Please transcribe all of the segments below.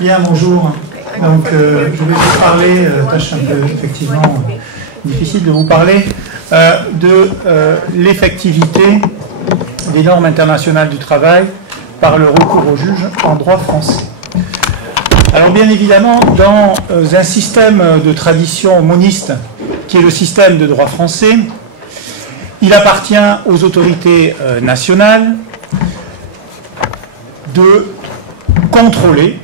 Bien, bonjour. Donc, je vais vous parler, tâche un peu effectivement difficile de vous parler, de l'effectivité des normes internationales du travail par le recours au juge en droit français. Alors, bien évidemment, dans un système de tradition moniste qui est le système de droit français, il appartient aux autorités nationales de contrôler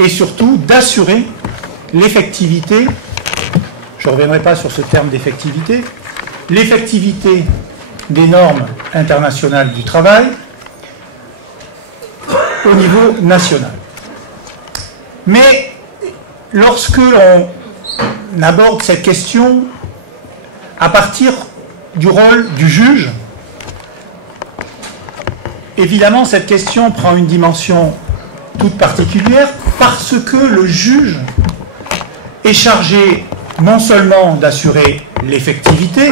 et surtout d'assurer l'effectivité, je ne reviendrai pas sur ce terme d'effectivité, l'effectivité des normes internationales du travail au niveau national. Mais lorsque l'on aborde cette question à partir du rôle du juge, évidemment, cette question prend une dimension toute particulière parce que le juge est chargé non seulement d'assurer l'effectivité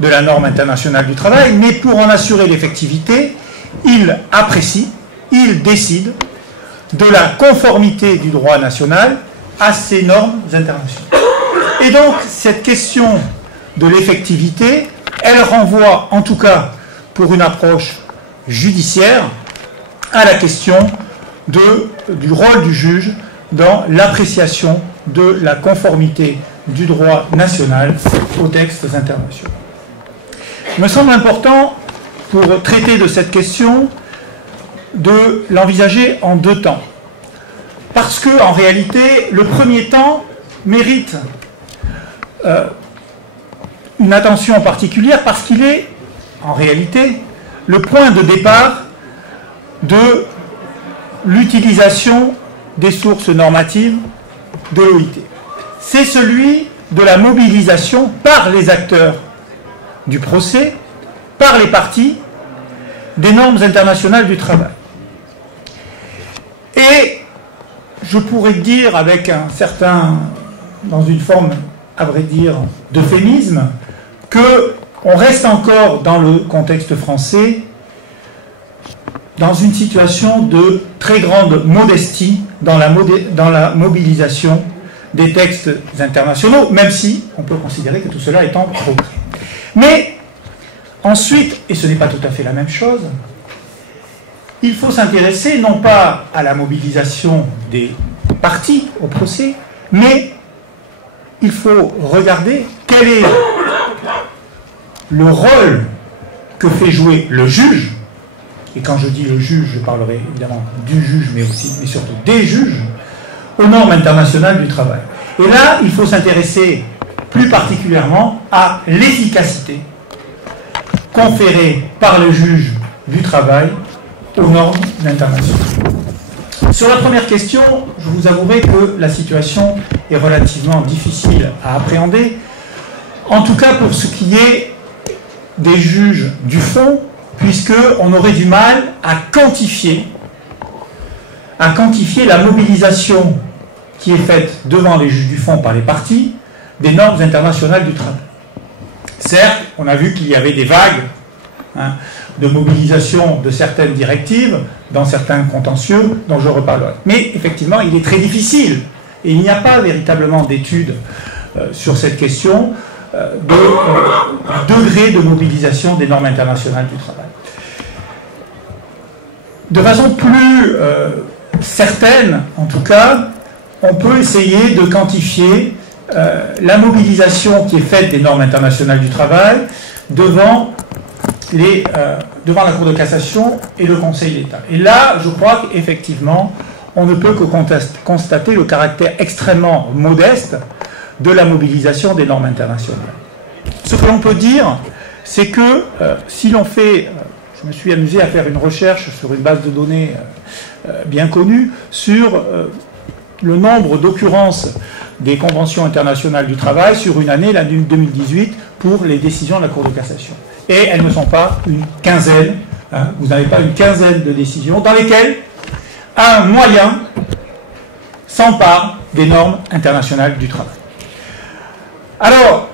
de la norme internationale du travail, mais pour en assurer l'effectivité, il apprécie, il décide de la conformité du droit national à ces normes internationales. Et donc, cette question de l'effectivité, elle renvoie, en tout cas pour une approche judiciaire, à la question du rôle du juge dans l'appréciation de la conformité du droit national aux textes internationaux. Il me semble important, pour traiter de cette question, de l'envisager en deux temps. Parce que, en réalité, le premier temps mérite une attention particulière parce qu'il est, en réalité, le point de départ de l'utilisation des sources normatives de l'OIT. C'est celui de la mobilisation par les acteurs du procès, par les parties, des normes internationales du travail. Et je pourrais dire avec un certain, dans une forme, à vrai dire, d'euphémisme, qu'on reste encore dans le contexte français dans une situation de très grande modestie dans la mobilisation des textes internationaux, même si on peut considérer que tout cela est en progrès. Mais ensuite, et ce n'est pas tout à fait la même chose, il faut s'intéresser non pas à la mobilisation des parties au procès, mais il faut regarder quel est le rôle que fait jouer le juge. Et quand je dis le juge, je parlerai évidemment du juge, mais surtout des juges, aux normes internationales du travail. Et là, il faut s'intéresser plus particulièrement à l'efficacité conférée par le juge du travail aux normes internationales. Sur la première question, je vous avouerai que la situation est relativement difficile à appréhender, en tout cas pour ce qui est des juges du fond, puisqu'on aurait du mal à quantifier la mobilisation qui est faite devant les juges du fond par les parties des normes internationales du travail. Certes, on a vu qu'il y avait des vagues de mobilisation de certaines directives dans certains contentieux dont je reparlerai. Mais effectivement, il est très difficile, et il n'y a pas véritablement d'études sur cette question de degré de mobilisation des normes internationales du travail. De façon plus certaine, en tout cas, on peut essayer de quantifier la mobilisation qui est faite des normes internationales du travail devant la Cour de cassation et le Conseil d'État. Et là, je crois qu'effectivement, on ne peut que constater le caractère extrêmement modeste de la mobilisation des normes internationales. Ce que l'on peut dire, c'est que si l'on fait... je me suis amusé à faire une recherche sur une base de données bien connue sur le nombre d'occurrences des conventions internationales du travail sur une année, l'année 2018, pour les décisions de la Cour de cassation. Et elles ne sont pas une quinzaine, vous n'avez pas une quinzaine de décisions dans lesquelles un moyen s'empare des normes internationales du travail. Alors,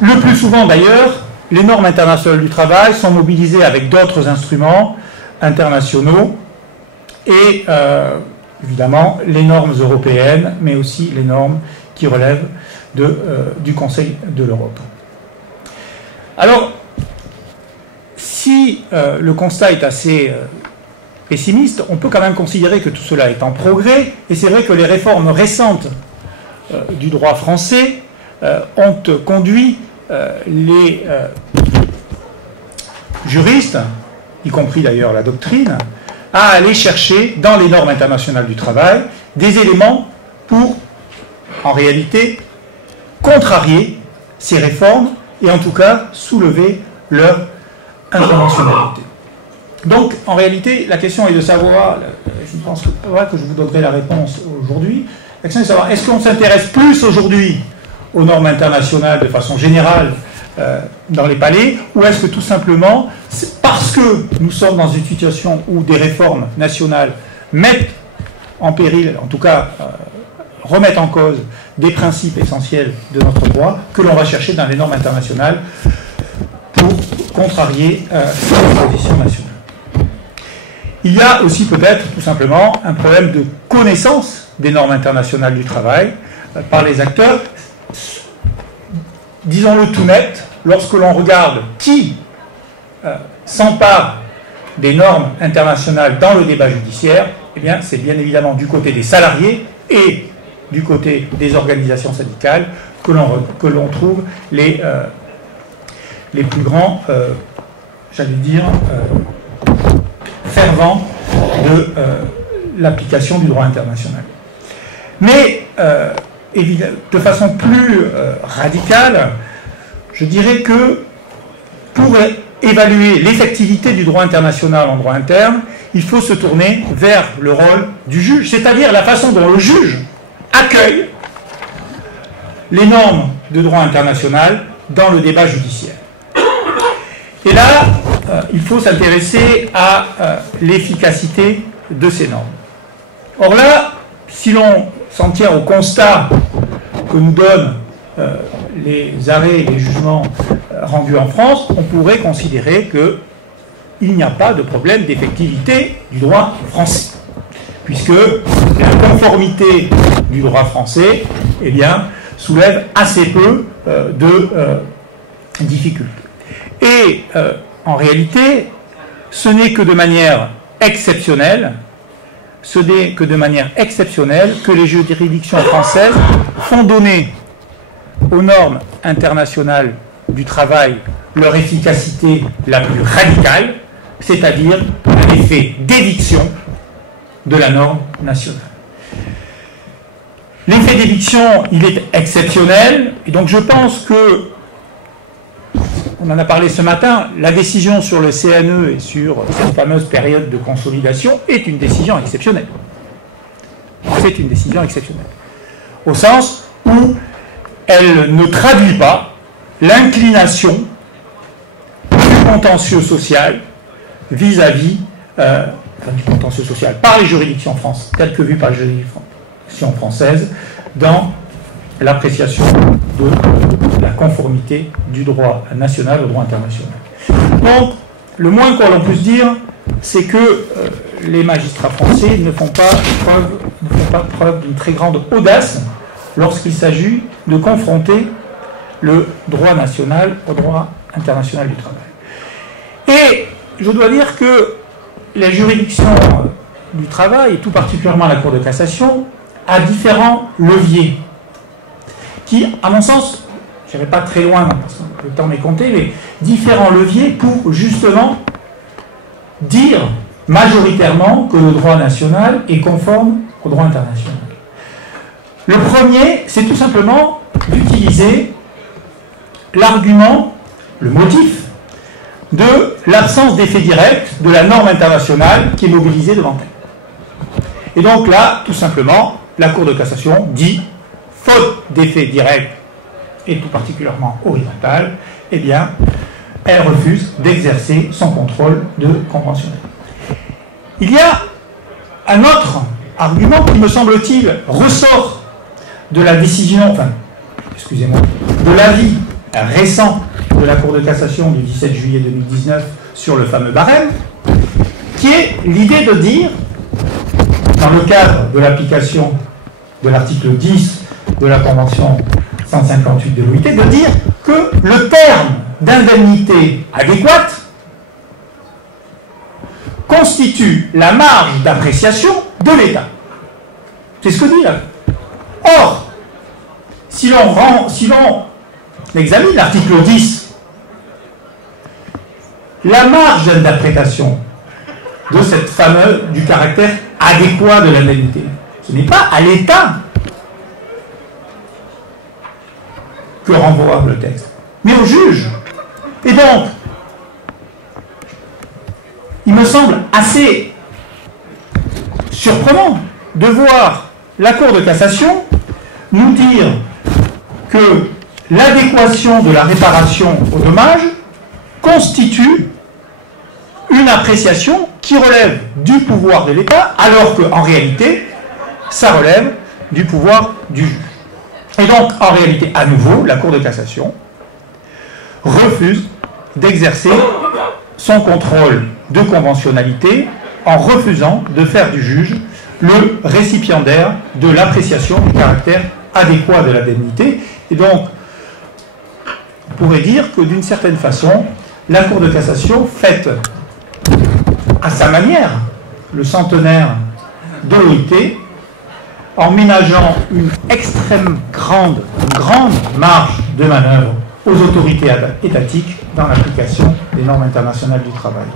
le plus souvent d'ailleurs, les normes internationales du travail sont mobilisées avec d'autres instruments internationaux et évidemment les normes européennes, mais aussi les normes qui relèvent du Conseil de l'Europe. Alors, si le constat est assez pessimiste, on peut quand même considérer que tout cela est en progrès, et c'est vrai que les réformes récentes du droit français ont conduit les juristes, y compris d'ailleurs la doctrine, à aller chercher dans les normes internationales du travail des éléments pour, en réalité, contrarier ces réformes et en tout cas soulever leur inconventionnalité. Donc, en réalité, la question est de savoir, je pense pas que je vous donnerai la réponse aujourd'hui, la question est de savoir, est-ce qu'on s'intéresse plus aujourd'hui aux normes internationales de façon générale dans les palais, ou est-ce que tout simplement, parce que nous sommes dans une situation où des réformes nationales mettent en péril, en tout cas remettent en cause des principes essentiels de notre droit, que l'on va chercher dans les normes internationales pour contrarier les positions nationales. Il y a aussi peut-être tout simplement un problème de connaissance des normes internationales du travail par les acteurs. Disons-le tout net, lorsque l'on regarde qui s'empare des normes internationales dans le débat judiciaire, eh bien, c'est bien évidemment du côté des salariés et du côté des organisations syndicales que l'on trouve les plus grands, j'allais dire, fervents de l'application du droit international. Mais, de façon plus radicale, je dirais que pour évaluer l'effectivité du droit international en droit interne, il faut se tourner vers le rôle du juge, c'est-à-dire la façon dont le juge accueille les normes de droit international dans le débat judiciaire. Et là, il faut s'intéresser à l'efficacité de ces normes. Or là, si l'on s'en tient au constat que nous donnent les arrêts et les jugements rendus en France, on pourrait considérer qu'il n'y a pas de problème d'effectivité du droit français, puisque la conformité du droit français, eh bien, soulève assez peu de difficultés. Et en réalité, ce n'est que de manière exceptionnelle, que les juridictions françaises font donner aux normes internationales du travail leur efficacité la plus radicale, c'est-à-dire un effet d'éviction de la norme nationale. L'effet d'éviction, il est exceptionnel, et donc je pense que, on en a parlé ce matin, la décision sur le CNE et sur cette fameuse période de consolidation est une décision exceptionnelle. C'est une décision exceptionnelle. Au sens où elle ne traduit pas l'inclination du contentieux social vis-à-vis du contentieux social par les juridictions françaises, tel que vu par les juridictions françaises, dans l'appréciation de la conformité du droit national au droit international. Donc, le moins que l'on puisse dire, c'est que les magistrats français ne font pas preuve d'une très grande audace lorsqu'il s'agit de confronter le droit national au droit international du travail. Et je dois dire que les juridictions du travail, et tout particulièrement la Cour de cassation, a différents leviers qui, à mon sens, je n'irai pas très loin, parce que le temps m'est compté, mais différents leviers pour justement dire majoritairement que le droit national est conforme au droit international. Le premier, c'est tout simplement d'utiliser l'argument, le motif, de l'absence d'effet direct de la norme internationale qui est mobilisée devant elle. Et donc là, tout simplement, la Cour de cassation dit, faute d'effet direct, et tout particulièrement horizontal, eh bien, elle refuse d'exercer son contrôle de conventionnel. Il y a un autre argument qui, me semble-t-il, ressort de la décision, de l'avis récent de la Cour de cassation du 17 juillet 2019 sur le fameux barème, qui est l'idée de dire dans le cadre de l'application de l'article 10 de la Convention 158 de l'OIT, de dire que le terme d'indemnité adéquate constitue la marge d'appréciation de l'État. C'est ce que dit là. Or, si l'on examine l'article 10, la marge d'interprétation de cette fameuse, du caractère adéquat de l'indemnité, ce n'est pas à l'État que renvoie le texte, mais au juge. Et donc, il me semble assez surprenant de voir la Cour de cassation nous dire que l'adéquation de la réparation au dommage constitue une appréciation qui relève du pouvoir de l'État, alors qu'en réalité, ça relève du pouvoir du juge. Et donc, en réalité, à nouveau, la Cour de cassation refuse d'exercer son contrôle de conventionnalité en refusant de faire du juge le récipiendaire de l'appréciation du caractère adéquat de l'indemnité. Et donc, on pourrait dire que d'une certaine façon, la Cour de cassation fête à sa manière le centenaire de l'OIT en ménageant une extrême grande marge de manœuvre aux autorités étatiques dans l'application des normes internationales du travail.